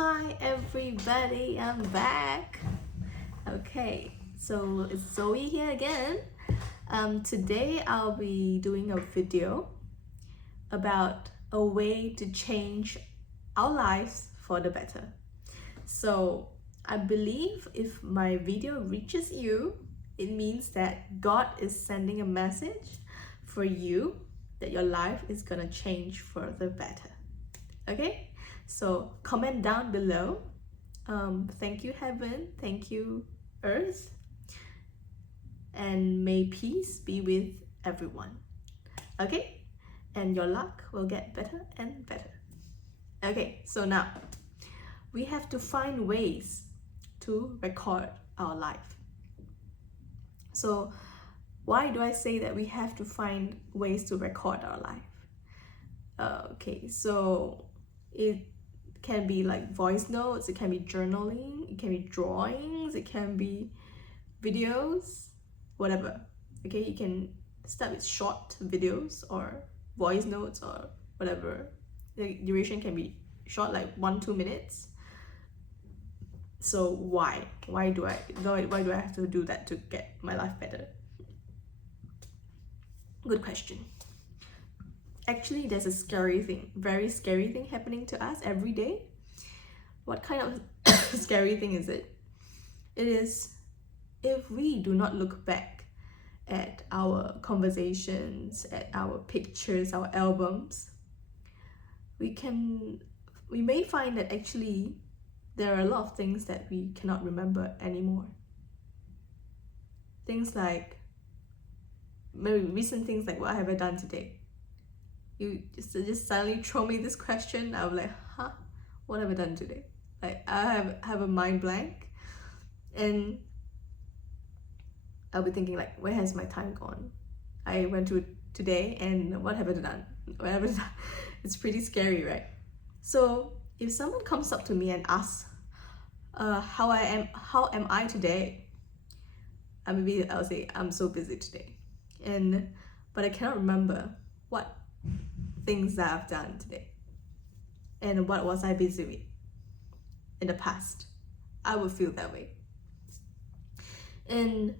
Hi everybody, I'm back. Okay, so it's Zoe here again. Today I'll be doing a video about a way to change our lives for the better. So I believe if my video reaches you, it means that God is sending a message for you that your life is gonna change for the better. Okay, so comment down below. Thank you heaven, thank you earth, and may peace be with everyone. Okay, and your luck will get better and better. Okay, so now we have to find ways to record our life. So why do I say that we have to find ways to record our life? Okay, so it can be like voice notes, it can be journaling, it can be drawings, it can be videos, whatever. Okay, you can start with short videos or voice notes or whatever. The duration can be short, like 1-2 minutes. So why do I have to do that to get my life better? Good question. Actually, there's a very scary thing happening to us every day. What kind of scary thing is it? It is if we do not look back at our conversations, at our pictures, our albums, we may find that actually there are a lot of things that we cannot remember anymore. Things like, maybe recent things like, what have I done today? You just suddenly throw me this question, I'll be like, huh? What have I done today? Like, I have a mind blank, and I'll be thinking like, where has my time gone? I went to today, and what have I done? What have I done? It's pretty scary, right? So if someone comes up to me and asks, how am I today? Maybe I'll say, I'm so busy today, but I cannot remember what things that I've done today and what was I busy with in the past. I would feel that way, and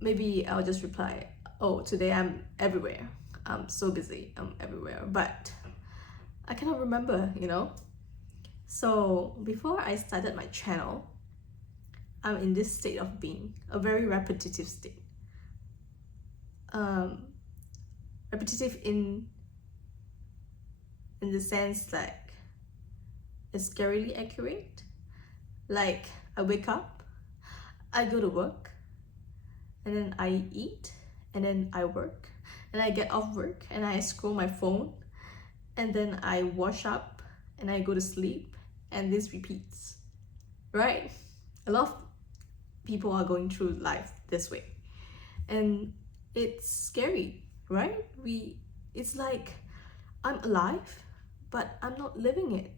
maybe I'll just reply, oh, today I'm everywhere, I'm so busy, I'm everywhere, but I cannot remember, So before I started my channel, I'm in this state of being, a very repetitive state. Repetitive in the sense like it's scarily accurate. Like, I wake up, I go to work, and then I eat, and then I work, and I get off work and I scroll my phone, and then I wash up and I go to sleep, and this repeats, right? A lot of people are going through life this way, and it's scary, right? It's like I'm alive, but I'm not living it,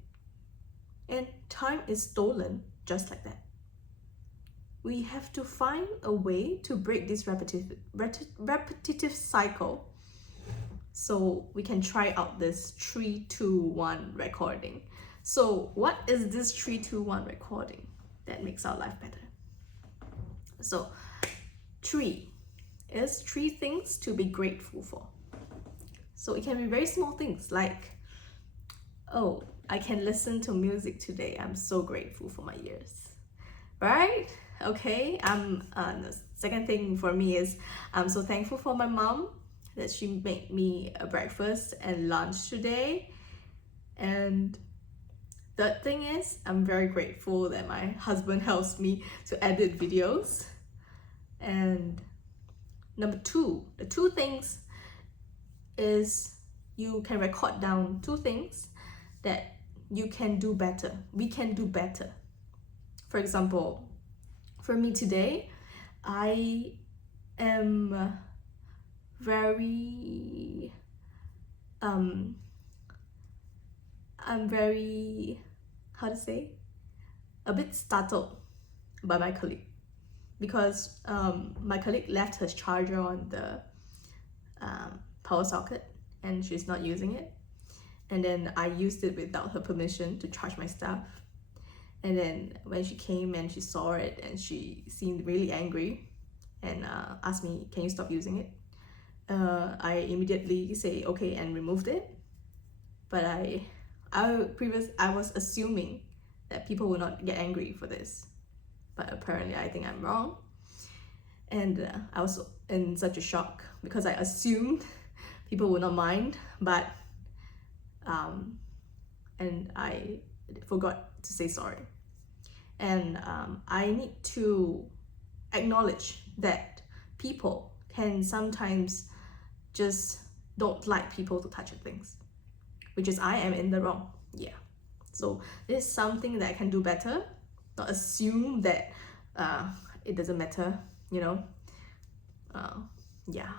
and time is stolen just like that. We have to find a way to break this repetitive cycle, so we can try out this 3-2-1 recording. So what is this 3-2-1 recording that makes our life better? So 3 is 3 things to be grateful for. So it can be very small things like, oh, I can listen to music today, I'm so grateful for my ears, right? Okay, the second thing for me is, I'm so thankful for my mom that she made me a breakfast and lunch today. And third thing is, I'm very grateful that my husband helps me to edit videos. And number 2, the 2 things is, you can record down 2 things that you can do better, we can do better. For example, for me today, I am I'm very, a bit startled by my colleague, because my colleague left her charger on the power socket and she's not using it, and then I used it without her permission to charge my stuff, And then when she came and she saw it and she seemed really angry and asked me, can you stop using it? I immediately say okay and removed it. But I was assuming that people will not get angry for this, but apparently I think I'm wrong. And I was in such a shock because I assumed people would not mind, but and I forgot to say sorry. And I need to acknowledge that people can sometimes just don't like people to touch things, which is I am in the wrong. Yeah. So this is something that I can do better. Not assume that it doesn't matter, you know. Yeah.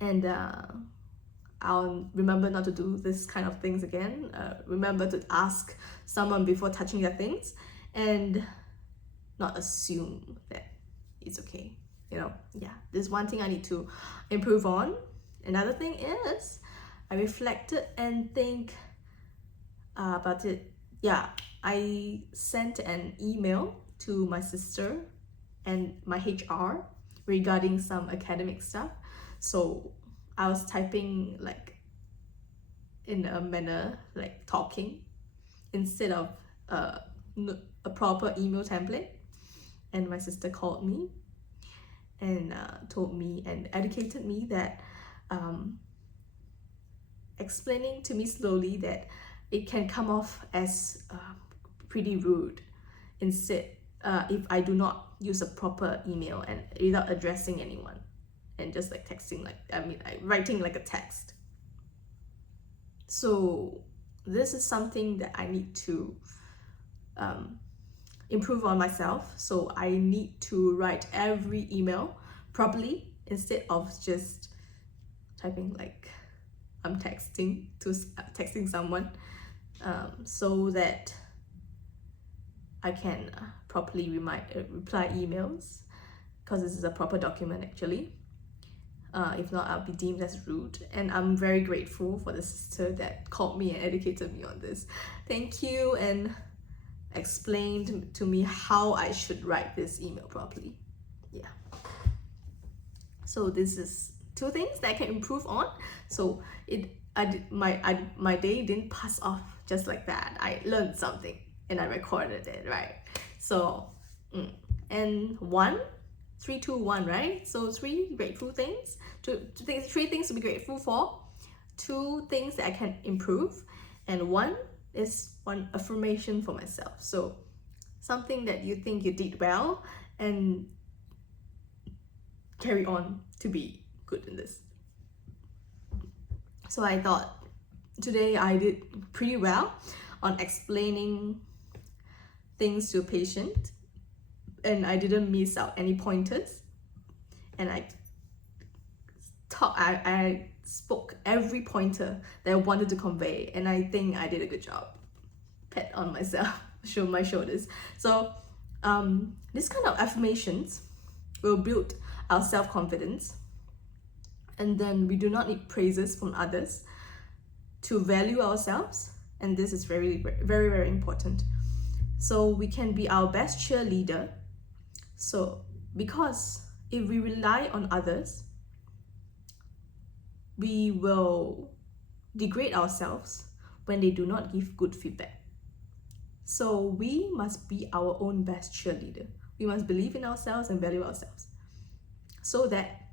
And I'll remember not to do this kind of things again. Remember to ask someone before touching their things and not assume that it's okay. You know, yeah, this is one thing I need to improve on. Another thing is I reflected and think about it. Yeah, I sent an email to my sister and my HR regarding some academic stuff. So I was typing like in a manner like talking instead of a proper email template. And my sister called me and told me and educated me that explaining to me slowly that it can come off as pretty rude instead if I do not use a proper email and without addressing anyone and just like texting, like writing like a text. So this is something that I need to improve on myself. So I need to write every email properly instead of just typing like I'm texting someone, so that I can properly reply emails, because this is a proper document actually. If not, I'll be deemed as rude. And I'm very grateful for the sister that called me and educated me on this. Thank you, and explained to me how I should write this email properly. Yeah. So this is two things that I can improve on. So my day didn't pass off just like that. I learned something and I recorded it, right? So and 3, 2, 1, right? So 3 grateful things, 3 things to be grateful for, 2 things that I can improve, and 1 is one affirmation for myself. So something that you think you did well and carry on to be good in this. So I thought today I did pretty well on explaining things to a patient, and I didn't miss out any pointers, and I spoke every pointer that I wanted to convey, and I think I did a good job. Pat on myself, show my shoulders. So this kind of affirmations will build our self-confidence, and then we do not need praises from others to value ourselves, and this is very, very, very important. So we can be our best cheerleader. So because if we rely on others, we will degrade ourselves when they do not give good feedback. So we must be our own best cheerleader. We must believe in ourselves and value ourselves, so that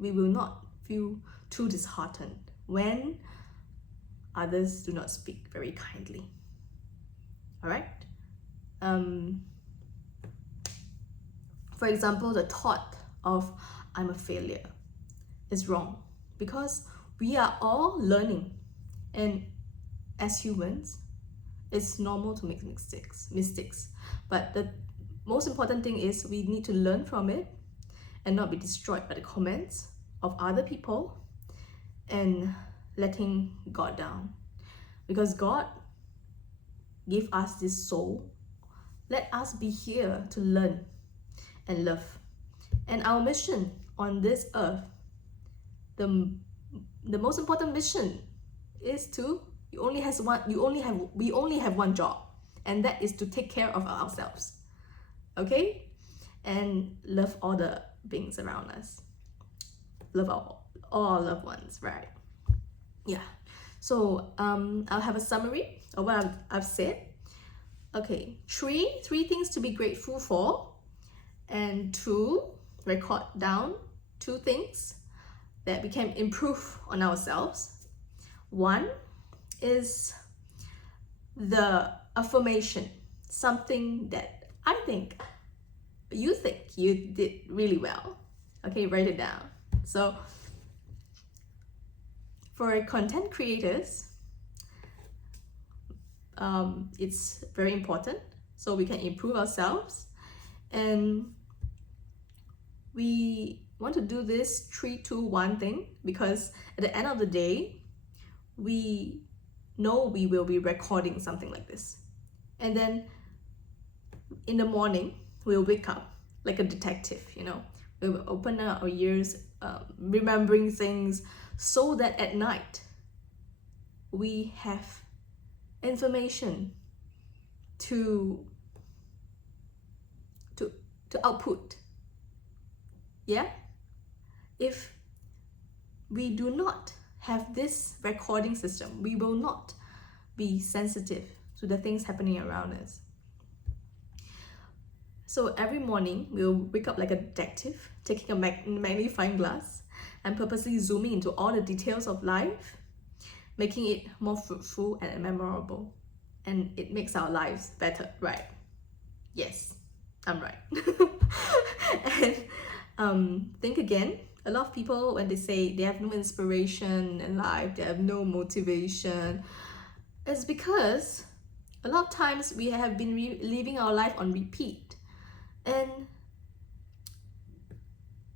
we will not feel too disheartened when others do not speak very kindly. All right. For example, the thought of I'm a failure is wrong, because we are all learning, and as humans, it's normal to make mistakes. But the most important thing is we need to learn from it and not be destroyed by the comments of other people and letting God down. Because God gave us this soul. Let us be here to learn and love. And our mission on this earth, the most important mission is we only have one job, and that is to take care of ourselves. Okay? And love all the beings around us. Love all our loved ones, right? Yeah. So I'll have a summary of what I've said. Okay, three things to be grateful for, and 2, record down 2 things that we can improve on ourselves. 1 is the affirmation, something that I think you did really well. Okay, write it down. So for content creators, it's very important so we can improve ourselves, and we want to do this 3, 2, 1 thing because at the end of the day we know we will be recording something like this, and then in the morning we'll wake up like a detective, you know, we will open up our ears, remembering things, so that at night we have information to output. Yeah, if we do not have this recording system, we will not be sensitive to the things happening around us. So every morning we'll wake up like a detective, taking a magnifying glass and purposely zooming into all the details of life, making it more fruitful and memorable. And it makes our lives better, right? Yes, I'm right. And think again, a lot of people, when they say they have no inspiration in life, they have no motivation, it's because a lot of times we have been living our life on repeat, and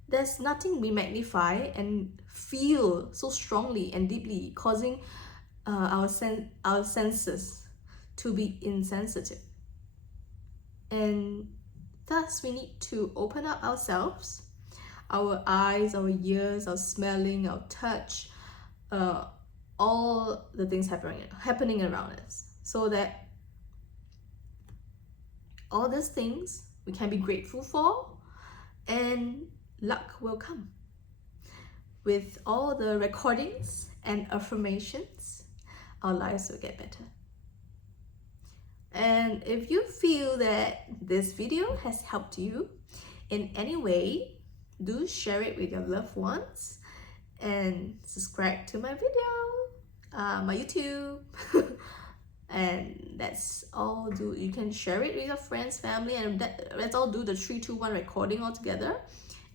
there's nothing we magnify and feel so strongly and deeply, causing our senses to be insensitive. And thus we need to open up ourselves, our eyes, our ears, our smelling, our touch, all the things happening around us, so that all these things we can be grateful for, and luck will come. With all the recordings and affirmations, our lives will get better. And if you feel that this video has helped you in any way, do share it with your loved ones and subscribe to my video, my YouTube. And that's all. You can share it with your friends, family, and let's all do the 3, 2, 1 recording all together,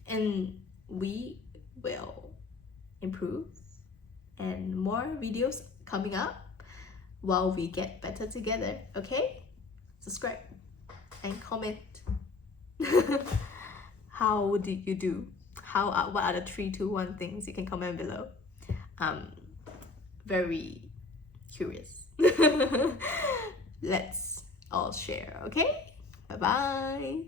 and we will improve, and more videos coming up while we get better together. Okay, subscribe and comment. How did you do? What are the 3, 2, 1 things? You can comment below. Very curious. Let's all share. Okay, bye bye.